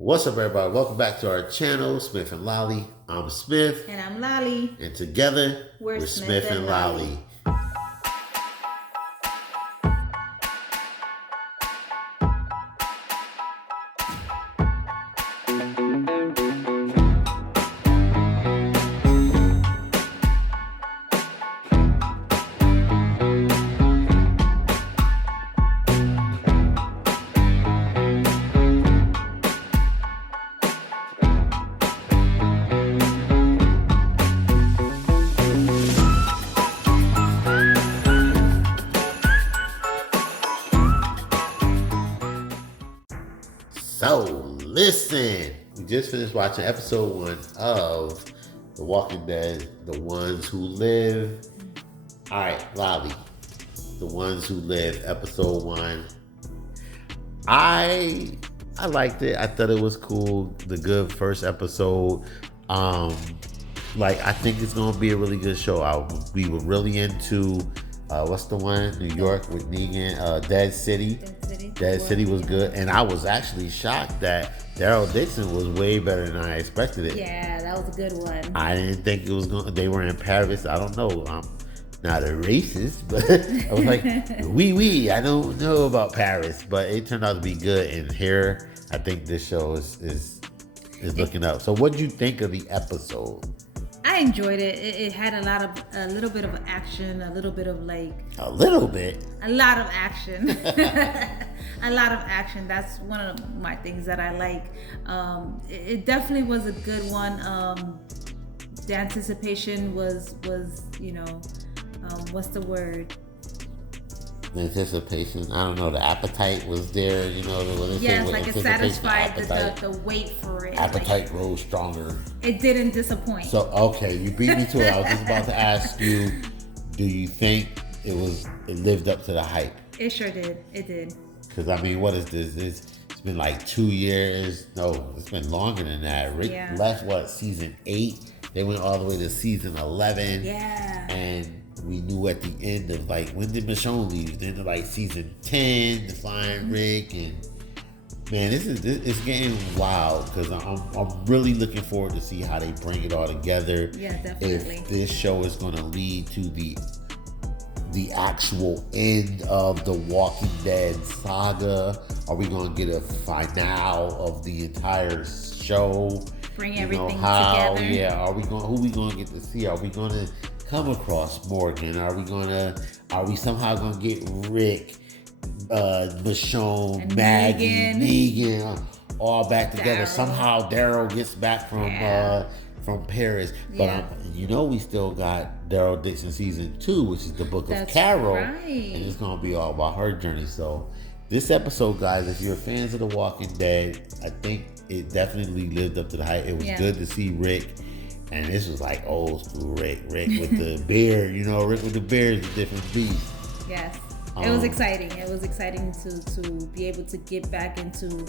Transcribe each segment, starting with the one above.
What's up, everybody? Welcome back to our channel, Smif and Laly. I'm Smif. And I'm Laly. And together, we're Smif and Laly. So, listen, we just finished watching episode 1 of The Walking Dead, The Ones Who Live. All right, Laly, The Ones Who Live, episode 1. I liked it. I thought it was cool. The good first episode. I think it's gonna be a really good show. We were really into what's the one? New York with Negan, Dead City. Dead City was good, and I was actually shocked that Daryl Dixon was way better than I expected it. Yeah, that was a good one. I didn't think it was going. They were in Paris. I don't know. I'm not a racist, but I was like, I don't know about Paris, but it turned out to be good. And here, I think this show is looking up. So, what did you think of the episode? I enjoyed it. It had a little bit of action, a little bit of a little bit, a lot of action, a lot of action. That's one of my things that I like. It definitely was a good one. The anticipation was what's the word? The anticipation. I don't know. The appetite was there. Yes, like it satisfied the wait for it. Appetite grows stronger. It didn't disappoint. So okay, you beat me to it. I was just about to ask you, do you think it lived up to the hype? It sure did. It did. Because I mean, what is this? It's been like 2 years. No, it's been longer than that. Rick left season 8. They went all the way to season 11. Yeah. And we knew at the end of when did Michonne leave? The end of season 10 to find Rick, and man, it's getting wild because I'm really looking forward to see how they bring it all together. Yeah, definitely. If this show is going to lead to the actual end of the Walking Dead saga, are we going to get a finale of the entire show? Bring everything together. Yeah, who we going to get to see? Are we going to come across Morgan? Are we somehow gonna get Rick, Michonne, Maggie, Negan all back together? Somehow Daryl gets back from Paris. But we still got Daryl Dixon season 2, which is the book of Carol. Right. And it's gonna be all about her journey. So this episode, guys, if you're fans of The Walking Dead, I think it definitely lived up to the hype. It was good to see Rick. And this was like old school Rick with the beard. Rick with the beard is a different beast. Yes. It was exciting. It was exciting to be able to get back into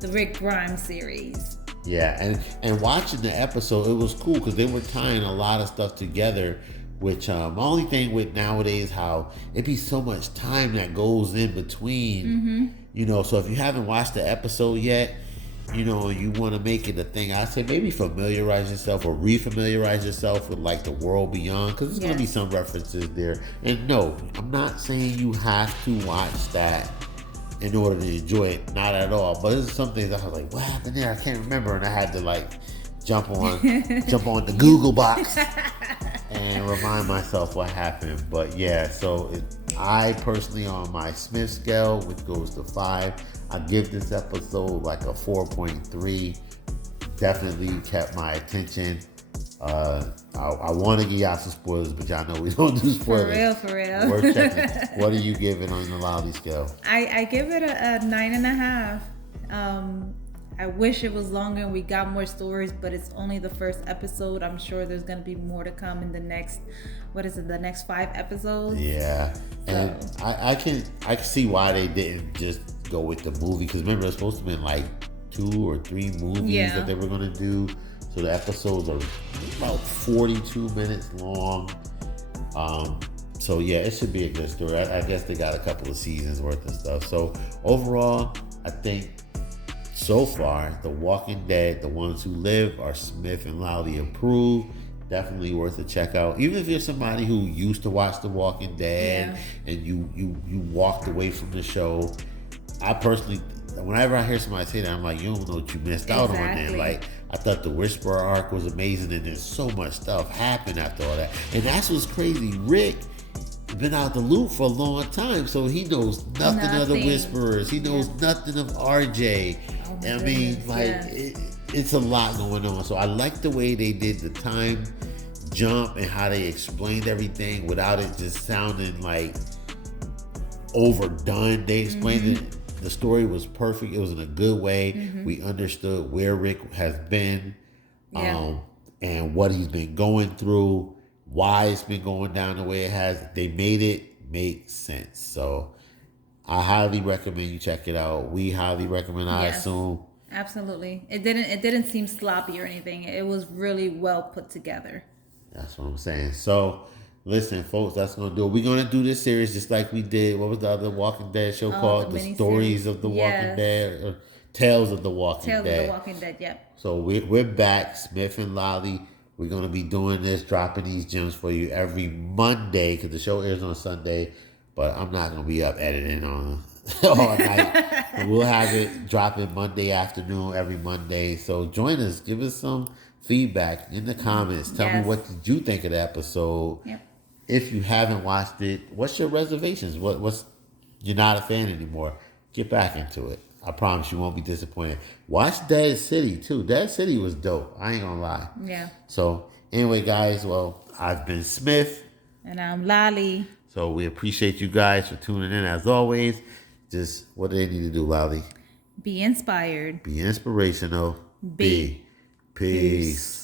the Rick Grimes series. Yeah, and watching the episode, it was cool because they were tying a lot of stuff together. Which my only thing with nowadays, how it be so much time that goes in between. Mm-hmm. So if you haven't watched the episode yet, you want to make it a thing, I say maybe familiarize yourself or refamiliarize yourself with the world beyond, because there's going to be some references there. And no, I'm not saying you have to watch that in order to enjoy it, not at all. But there's some things I was like, what happened there? I can't remember, and I had to jump on the Google box and remind myself what happened. But yeah, so I personally, on my Smith scale, which goes to 5, I give this episode a 4.3. Definitely kept my attention. I want to give y'all some spoilers, but y'all know we don't do spoilers. For real. Worth checking. What are you giving on the Laly scale? I give it a 9.5. I wish it was longer and we got more stories, but it's only the first episode. I'm sure there's going to be more to come in the next, the next 5 episodes? Yeah. So. And I can see why they didn't just go with the movie, because remember, it's supposed to be 2 or 3 movies that they were going to do. So the episodes are about 42 minutes long. So yeah, it should be a good story. I guess they got a couple of seasons worth of stuff. So overall, I think so far, The Walking Dead, the ones who live are Smif and Laly approved. Definitely worth a check out. Even if you're somebody who used to watch The Walking Dead and you walked away from the show. I personally, whenever I hear somebody say that, I'm like, you don't know what you missed out on there. Like, I thought the Whisperer arc was amazing, and then so much stuff happened after all that. And that's what's crazy. Rick been out the loop for a long time, so he knows nothing of the Whisperers. He knows nothing of RJ. I mean, like, it's a lot going on. So I like the way they did the time jump and how they explained everything without it just sounding like overdone. They explained it. The story was perfect. It was in a good way. We understood where Rick has been, and what he's been going through, why it's been going down the way it has. They made it make sense. So I highly recommend you check it out. We highly recommend. I assume. Absolutely. It didn't seem sloppy or anything. It was really well put together. That's what I'm saying. So listen, folks, that's gonna do it. We're gonna do this series just like we did. What was the other Walking Dead show called? The Stories of the Walking Dead, or Tales of the Walking Dead. Tales of the Walking Dead. Yep. So we're back, Smif and Laly. We're gonna be doing this, dropping these gems for you every Monday because the show airs on Sunday. But I'm not gonna be up editing on all night. We'll have it dropping Monday afternoon every Monday. So join us. Give us some feedback in the comments. Tell me what did you think of the episode. If you haven't watched it, what's your reservations? What's you're not a fan anymore? Get back into it. I promise you won't be disappointed. Watch Dead City too. Dead City was dope. I ain't gonna lie. Yeah. So anyway, guys, well, I've been Smif. And I'm Laly. So we appreciate you guys for tuning in as always. Just what do they need to do, Laly? Be inspired. Be inspirational. Be. Peace.